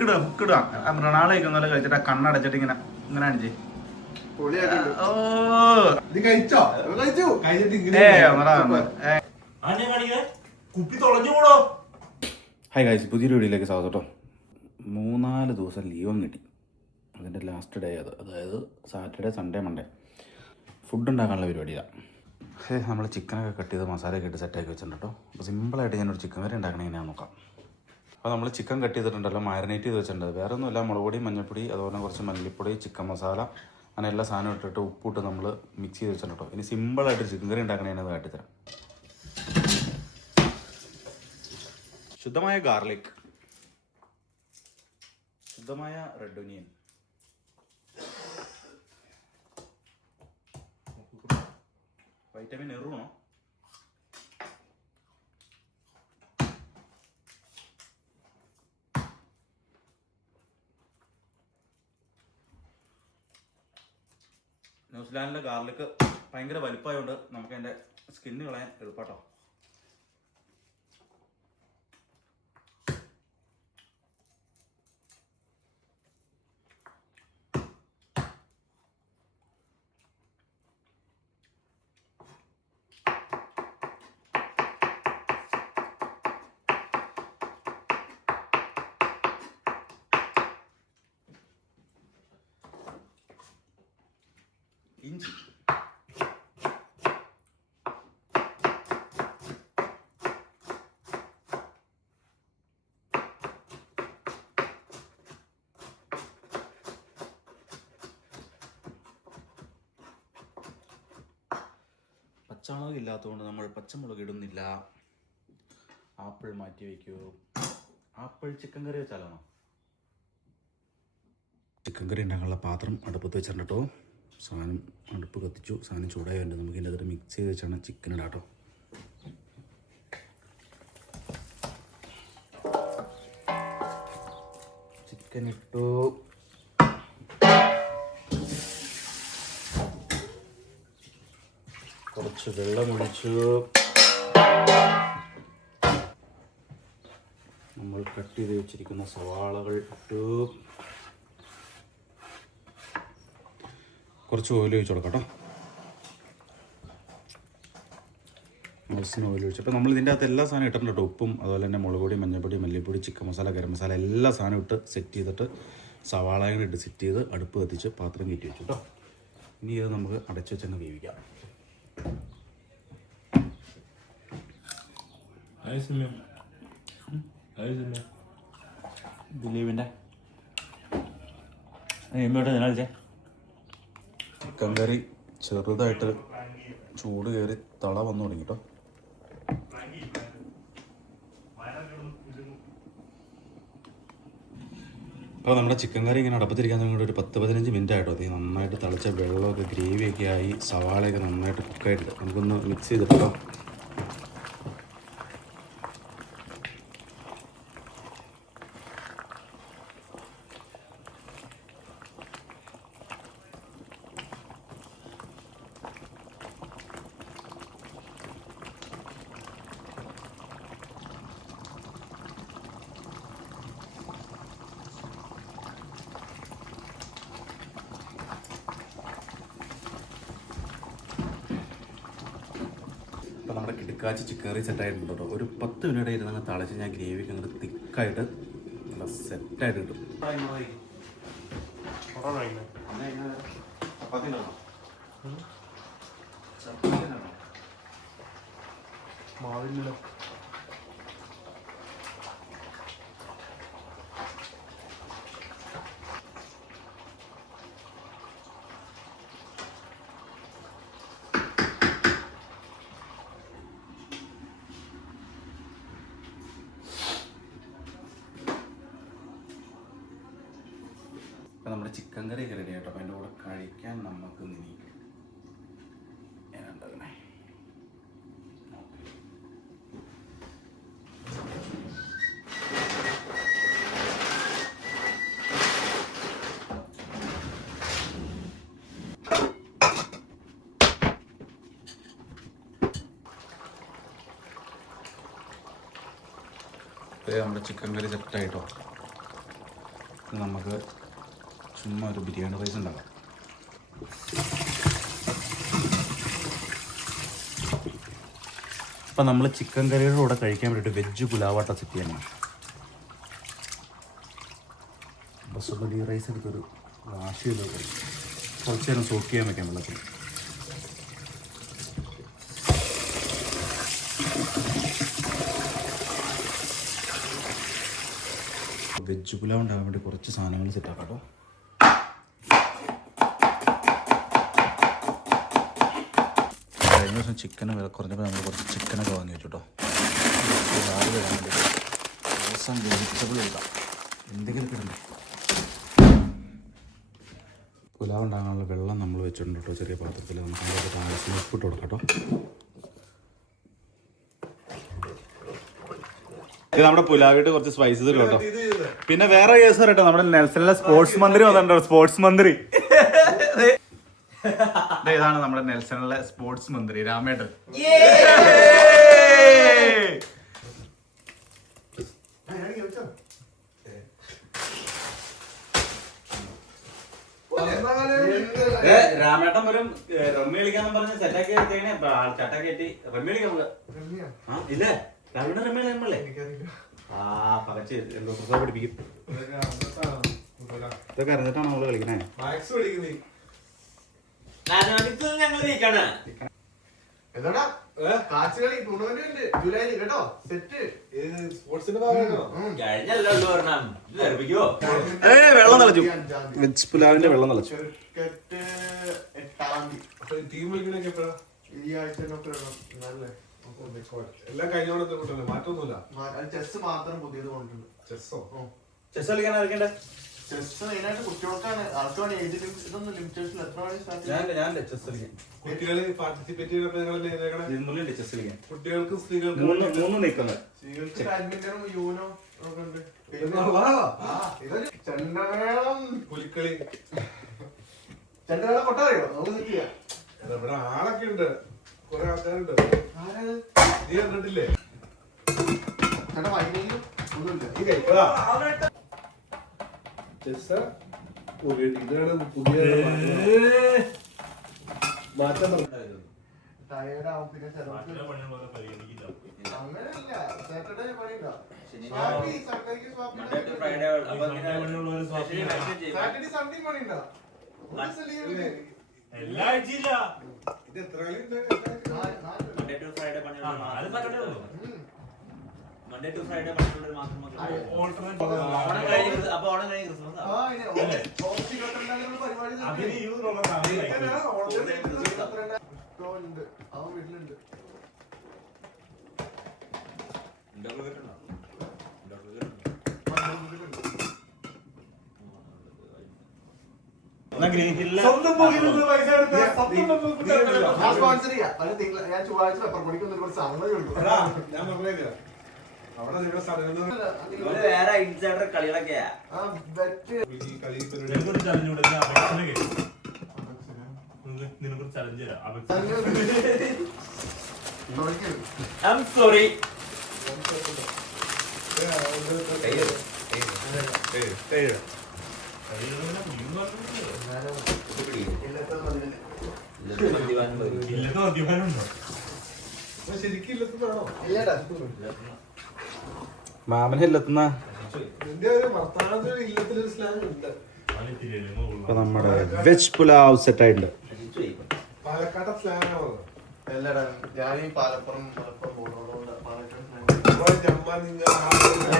ഹുക്കിടുക മൃണാള് കഴിക്കുന്നപോലെ കഴിച്ചിട്ട് ആ കണ്ണടച്ചിട്ട് ഇങ്ങനെ ഇങ്ങനെ അടിച്ചേ. ഹായ് ഗൈസ്, പുതിയൊരു വീഡിയോയിലേക്ക് സ്വാഗതം കേട്ടോ. 3-4 ദിവസം ലീവും കിട്ടി. അതിൻ്റെ ലാസ്റ്റ് ഡേ അതായത് സാറ്റർഡേ, സൺഡേ, മൺഡേ ഫുഡ് ഉണ്ടാക്കാനുള്ള പരിപാടിയാണ്. നമ്മൾ ചിക്കനൊക്കെ കട്ട് ചെയ്ത് മസാലയൊക്കെ ഇട്ട് സെറ്റാക്കി വെച്ചിട്ടുണ്ട് കേട്ടോ. അപ്പോൾ സിമ്പിളായിട്ട് ഞാനൊരു ചിക്കൻ കറി ഉണ്ടാക്കണേ എങ്ങനെയാണെന്ന് നോക്കാം. അപ്പോൾ നമ്മൾ ചിക്കൻ കട്ട് ചെയ്തിട്ടുണ്ടല്ലോ, മാരിനേറ്റ് ചെയ്ത് വെച്ചിട്ടുണ്ട്. വേറെ ഒന്നുമില്ല, മുളക് പൊടി, മഞ്ഞൾപ്പൊടി, അതുപോലെ കുറച്ച് മല്ലിപ്പൊടി, ചിക്കൻ മസാല, അങ്ങനെ എല്ലാ സാധനവും ഇട്ടിട്ട് ഉപ്പിട്ട് നമ്മൾ മിക്സ് ചെയ്ത് വെച്ചിട്ടുണ്ട് കേട്ടോ. ഇനി സിമ്പിളായിട്ട് ചിക്കൻ കറി ഉണ്ടാക്കണേ എന്നത് കാട്ടിത്തരാം. ശുദ്ധമായ ഗാർലിക്, ശുദ്ധമായ റെഡ് ഒനിയൻ, വൈറ്റമിൻ എറുണോ, ന്യൂസിലാൻഡിലെ ഗാർലിക് ഭയങ്കര വലുപ്പമായതുകൊണ്ട് നമുക്ക് അതിൻ്റെ സ്കിന്ന് കളയാൻ എളുപ്പാട്ടോ. ഇഞ്ചി, പച്ചമുളക് ഇല്ലാത്തതുകൊണ്ട് നമ്മൾ പച്ചമുളക് ഇടുന്നില്ല. ആപ്പിൾ മാറ്റി വയ്ക്കൂ. ആപ്പിൾ ചിക്കൻ കറി വെച്ചാലാണോ? ചിക്കൻ കറി ഉണ്ടാക്കാനുള്ള പാത്രം അടുപ്പത്ത് വെച്ചിട്ടുണ്ട് കേട്ടോ. സാധനം അടുപ്പ് കത്തിച്ചു, സാധനം ചൂടായുണ്ട്. നമുക്ക് ഇതിൻ്റെ അകത്ത് മിക്സ് ചെയ്ത് വെച്ചാണ് ചിക്കൻ ഇടാം കേട്ടോ. ചിക്കൻ ഇട്ടു. കുറച്ച് വെള്ളം ഒഴിച്ചു. നമ്മൾ കട്ട് ചെയ്ത് വെച്ചിരിക്കുന്ന സവാളകൾ ഇട്ടു. കുറച്ച് ഓയിൽ ഒഴിച്ച് കൊടുക്കാം കേട്ടോ. ആവശ്യത്തിന് ഓയിൽ ഒഴിച്ചു. അപ്പോൾ നമ്മൾ ഇതിൻ്റെ അകത്ത് എല്ലാ സാധനം ഇട്ടിട്ടുണ്ട് കേട്ടോ. ഉപ്പും അതുപോലെ തന്നെ മുളക് പൊടി, മഞ്ഞൾപ്പൊടി, മല്ലിപ്പൊടി, ചിക്കൻ മസാല, ഗരം മസാല, എല്ലാ സാധനവും ഇട്ട് സെറ്റ് ചെയ്തിട്ട് സവാളയും ഇട്ട് സെറ്റ് ചെയ്ത് അടുപ്പ് കത്തിച്ച് പാത്രം കയറ്റി വെച്ചു കേട്ടോ. ഇനി ഇത് നമുക്ക് അടച്ചു വെച്ച് തന്നെ വേവിക്കാം. ദിലീപിൻ്റെ ചിക്കൻ കറി ചെറുതായിട്ട് ചൂട് കയറി തള വന്നു തുടങ്ങി കേട്ടോ. അപ്പോൾ നമ്മുടെ ചിക്കൻ കറി ഇങ്ങനെ അടപ്പത്തിരിക്കാൻ തുടങ്ങിയിട്ട് ഒരു 10-15 മിനിറ്റ് ആയിട്ടോ. അത് നന്നായിട്ട് തിളച്ച വെള്ളമൊക്കെ ഗ്രേവിയൊക്കെ ആയി സവാളയൊക്കെ നന്നായിട്ട് കുക്കായിട്ടുണ്ട്. നമുക്കൊന്ന് മിക്സ് ചെയ്തിട്ടോ. അപ്പോൾ നമ്മുടെ കിടക്കാച്ചി ചിക്കൻ കറി സെറ്റായിട്ടുണ്ട് കേട്ടോ. ഒരു 10 മിനിറ്റ് ഇരുന്ന് തളച്ച് ഞാൻ ഗ്രേവിക്ക് അങ്ങോട്ട് തിക്കായിട്ട് നല്ല സെറ്റായിട്ട് കിട്ടും. മാവില്ലല്ലോ. അപ്പോൾ നമ്മുടെ ചിക്കൻ കറി ഒക്കെ റെഡി ആയിട്ടോ. അപ്പോൾ അതിൻ്റെ കൂടെ കഴിക്കാൻ നമുക്ക് നീ ഉണ്ടാകണേ. നമ്മുടെ ചിക്കൻ കറി സെറ്റായിട്ടോ. നമുക്ക് ചുമ്മാ ഒരു ബിരിയാണി റൈസ് ഉണ്ടാക്കാം. അപ്പം നമ്മൾ ചിക്കൻ കറിയുടെ കൂടെ കഴിക്കാൻ വേണ്ടിയിട്ട് വെജ് പുലാവാട്ട സെറ്റ് ചെയ്യണം. ബസുമതി റൈസ് എടുത്തൊരു വാഷ് ചെയ്ത് കുറച്ച് നേരം സോക്ക് ചെയ്യാൻ വെക്കാം വെള്ളത്തിൽ. വെജ് പുലാവ് ഉണ്ടാകാൻ വേണ്ടി കുറച്ച് സാധനങ്ങൾ സെറ്റാക്കാം കേട്ടോ. കഴിഞ്ഞ ദിവസം ചിക്കന് വില കുറഞ്ഞപ്പോൾ നമ്മൾ കുറച്ച് ചിക്കനൊക്കെ വാങ്ങി വെച്ചു കേട്ടോ. രാവിലെ ഇടാൻ വേണ്ടിയിട്ട് ദിവസം വെജിറ്റബിൾ ഇടാം, എന്തെങ്കിലും ഇടണ്ടേ. പുലാവ് ഉണ്ടാകാനുള്ള വെള്ളം നമ്മൾ വെച്ചിട്ടുണ്ട് കേട്ടോ, ചെറിയ പാത്രത്തിൽ. നമുക്ക് അതിലേക്ക് താമസം ഉപ്പിട്ട് കൊടുക്കാം കേട്ടോ. ഇത് നമ്മുടെ പുലാവിട്ട് കുറച്ച് സ്പൈസസ് കേട്ടോ. പിന്നെ വേറെ കേസ് പറയട്ടെ, നമ്മുടെ നെൽസണിലെ സ്പോർട്സ് മന്ത്രി വന്നിട്ടുണ്ടോ, സ്പോർട്സ് മന്ത്രി. ഇതാണ് നമ്മുടെ നെൽസണിലെ സ്പോർട്സ് മന്ത്രി രാമേട്ടൻ. രാമേട്ടൻ വരും റമ്മി കളിക്കാന്ന് പറഞ്ഞ് സെറ്റാക്കി ചട്ടാക്കി റമ്മി കളിക്കാൻ ഇല്ലേ? രാമേട്ടൻ റമ്മി കളിക്കുമ്പോഴേ പകച്ച് എന്തോ പഠിപ്പിക്കും. ഇതൊക്കെ അറിഞ്ഞിട്ടാണ് നമ്മള് കളിക്കണേ. വെള്ളം തിളച്ചു, വെജ് പുലാവിന്റെ വെള്ളം തിളച്ചു. എല്ലാം കഴിഞ്ഞോളെ മാറ്റൊന്നുമില്ല. ചെസ് മാത്രം പുതിയത് കൊണ്ടുണ്ട്. ചെസ്സോ? ചെസ് കളിക്കാൻ ആർക്കണ്ടേ? ചെസ് മെയിനായിട്ട് കുട്ടികൾക്കാണ്. ആർക്കാണ് ഏജ് ഇതൊന്നും ലിമിറ്റേഷൻ എത്ര മണി സ്റ്റാർട്ട്? ചെസ് കളിക്കാൻ കുട്ടികള് പാർട്ടിസിപ്പേറ്റ് ചെയ്യുന്ന ചെസ് കളിക്കാൻ കുട്ടികൾക്കും സ്ത്രീകൾക്കും മൂന്ന് നീക്കുന്നത്. സ്ത്രീകൾക്ക് ബാഡ്മിന്റണും യൂനോ ഒക്കെ ഉണ്ട്. ചെണ്ടമേളം പുലിക്കളി. ചെണ്ടമേളം കൊട്ടറിയോ? നമുക്ക് സെറ്റ് ചെയ്യാം. ഇവിടെ ആളൊക്കെ ഉണ്ട്, കുറെ ആൾക്കാരുണ്ട്. നീ കണ്ടിട്ടില്ലേ? ചേട്ടാ വൈകിയും ഒന്നുമില്ല. നീ കഴിക്കടാ. ചെസ് ഇതാണ് പുതിയ മാറ്റം. ടയേർഡ് ആവും. പിന്നെ അങ്ങനെയല്ല, സാറ്റർഡേ പണിയില്ല. സാറ്റർഡേ സൺഡേ പണിയുണ്ടോ? എല്ലാ ആഴ്ചയില്ല. ഇത് എത്ര കളി ഉണ്ട്? Monday to Friday പണിയുള്ളത് മാത്രം. അപ്പൊ ഓണം കഴിഞ്ഞ് ക്രിസ്മസ് വീട്ടിലുണ്ട്. ഞാൻ ചൊവ്വാഴ്ച പെപ്പർ പൊടിക്കുന്ന കുറച്ച് സാധനങ്ങളുണ്ട്. ഞാൻ പറഞ്ഞേക്കാം അവിടെ നിങ്ങളുടെ സ്ഥലങ്ങൾ വേറെ ഇൻസൈഡർ കളികളൊക്കെയാ. നിനക്കൊരു ചലഞ്ച് തരാം. I'm sorry. ശരിക്കും ഇല്ലത്തുന്നതാണോ? മാമനെ ഇല്ലെത്തുന്ന നിന്റെ ഒരു വർത്തമാനത്തിൽ ഇല്ലത്തിലൊരു സ്ലാങ് ഉണ്ട്. ഇപ്പൊ നമ്മുടെ വെജ് പുലാവ് സെറ്റ് ആയിട്ടുണ്ട്. പാലക്കാട്ടെ സ്ലാങ് ആണോ? അല്ലടാ, ഞാൻ ഈ മലപ്പുറം ബോർഡറുകൊണ്ട്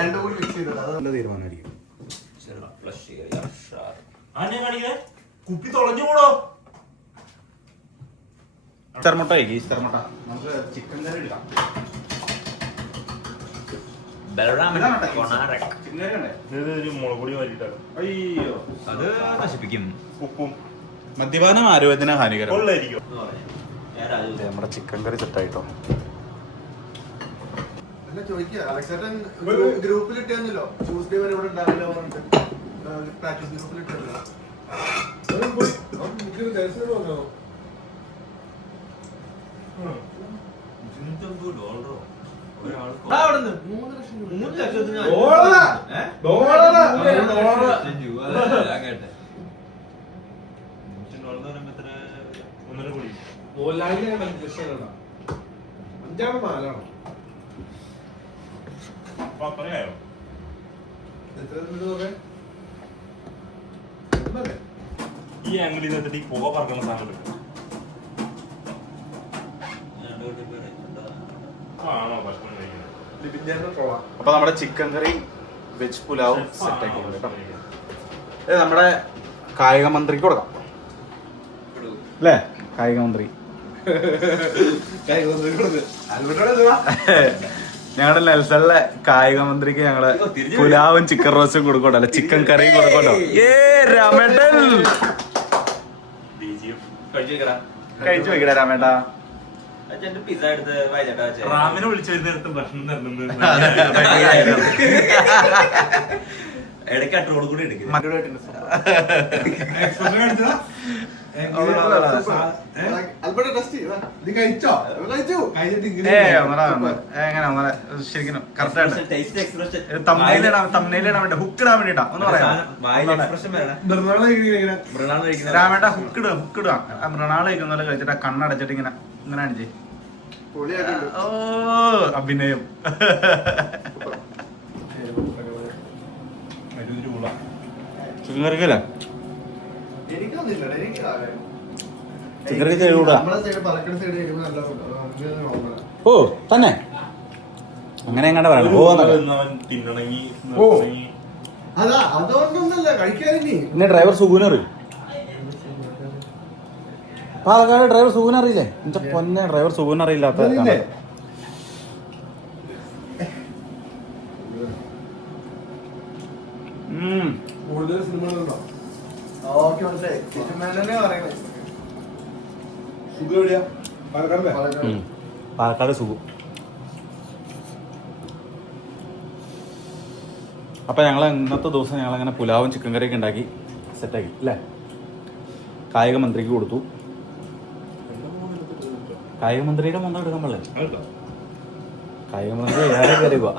രണ്ടും കൂടി മിക്സ് ചെയ്തത്. അത് നല്ല തീരുമാനമായിരിക്കും. കുപ്പി തുളഞ്ഞു കൂടോ. ഈസ്റ്റർമുട്ട നമുക്ക് ചിക്കൻ കറി എടുക്കാം. മുളകുപൊടി മാറ്റിട്ടാണ്. അയ്യോ, അത് നശിപ്പിക്കും. ഉപ്പും മദ്യപാനം ആരോഗ്യത്തിന് ഹാനികരം. കൊള്ളായിരിക്കും. നമ്മുടെ ചിക്കൻ കറി സെറ്റായിട്ടോ. ചോദിക്കുക, അലക്സേട്ടൻ ഗ്രൂപ്പിൽ ഇട്ടാന്നല്ലോ, ട്യൂസ്ഡേ വരെ ഇവിടെ ഉണ്ടാവില്ല പറഞ്ഞിട്ട്. പ്രാക്ടീസ് ഗ്രൂപ്പിൽ ഇട്ടല്ലോ. അവിടുന്ന് 3 ലക്ഷത്തിന് ഡോളറാ. ഡോളറാ. ഞാൻ കേട്ടെ ഒന്നര കോടി മോഹൻലാലിനെ 5 ലക്ഷം കേട്ടോ. 5 4 അപ്പൊ അത്രയായോ? എത്ര പറയാ ഈ ആംഗിളിൽ നിന്നിട്ട് ഈ പുക പറക്കുന്ന സാധനം എടുക്കും. ആണോ ഭക്ഷണം കഴിക്കുന്നത്? ലിപിന്റെ ട്രോളാ. അപ്പൊ നമ്മുടെ ചിക്കൻ കറി വെജ് പുലാവ് സെറ്റ് ആക്കിയിട്ടുണ്ട് കേട്ടോ. ഇത് നമ്മുടെ കായിക മന്ത്രിക്ക് കൊടുക്കാം അല്ലേ? കായിക മന്ത്രി ഞങ്ങളുടെ നെൽസണിലെ കായിക മന്ത്രിക്ക് ഞങ്ങള് പുലാവും ചിക്കൻ റോസ്റ്റും കൊടുക്കട്ടോ, അല്ല ചിക്കൻ കറിയും കൊടുക്കട്ടോ. രാമേട്ടൻ കഴിച്ചു വെക്കടാ രാമേട്ടാ. പിസ്സ എടുത്ത് വൈകിട്ടാ റാമിനെ വിളിച്ചു വരുന്നിടത്ത് ഭക്ഷണം തരുന്നുണ്ട്. ഇടയ്ക്ക് ആ ട്രോൾ കൂടി എടുക്കും. അൽബർട്ട് ടെസ്റ്റ് ചെയ്താ നീ കഴിച്ചോ? കഴിച്ചു. കഴിഞ്ഞിട്ട് ഇങ്ങനെ എങ്ങനെ ശരിക്കും കറക്റ്റ് ആയിട്ട് ടേസ്റ്റ് എക്സ്പ്രഷൻ തമ്മിലിടാൻ വേണ്ടി ഹുക്ക് ഇടാൻ വേണ്ടിട്ടാ ഒന്ന് പറയാം. എക്സ്പ്രഷൻ വരണം. ബെർണാളെ ഇങ്ങനെ മൃണാൾ കഴിക്കുന്ന രാമേട്ട ഹുക്ക് ഇടുക. മൃണാള് കഴിക്കുന്ന പോലെ കഴിച്ചിട്ട് കണ്ണടച്ചിട്ട് ഇങ്ങനെ ഇങ്ങനെ അടിച്ചേ. പൊളിയായിട്ടുണ്ട്. ഓ അഭിനയം. ചിക്കൻ കറിക്കല്ലേ? എനിക്കൊന്നുമില്ല, എനിക്ക് ചിക്കൻ കറി ചെയ്യൂടാ. നമ്മളെ സൈഡ് പറക്കണ സൈഡ് കഴിയുമ്പോൾ നല്ല നോർമലാ. ഓ തന്നെ അങ്ങനെ എങ്ങാണ്ട് പറയണം. ഓ അവൻ തിന്നണങ്ങി അതാ അതുകൊണ്ടൊന്നല്ല കഴിക്കാനിനി. പിന്നെ ഡ്രൈവർ സുഖൂനെ അറിയും. പാലക്കാട് ഡ്രൈവർ സുഖൂനെ അറിയില്ലേ? എന്റെ പൊന്നെ ഡ്രൈവർ സുഖൂനെ അറിയില്ലാത്ത കൂടുതൽ സിനിമകളുണ്ടോ? ഓക്കെ മനസ്സിലായി. ചിക്കൻ പറയണേ സുഖം എവിടെയാ? പാലക്കാടല്ലേ? പാലക്കാട് സുഖം. അപ്പൊ ഞങ്ങൾ ഇന്നത്തെ ദിവസം ഞങ്ങളങ്ങനെ പുലാവും ചിക്കൻ കറിയൊക്കെ ഉണ്ടാക്കി സെറ്റാക്കി അല്ലേ? കായിക മന്ത്രിക്ക് കൊടുത്തു. കായിക മന്ത്രിയുടെ മൊത്തം എടുക്കാൻ പാടില്ലേ? കായിക മന്ത്രി വേറെ കയറി പോവാ.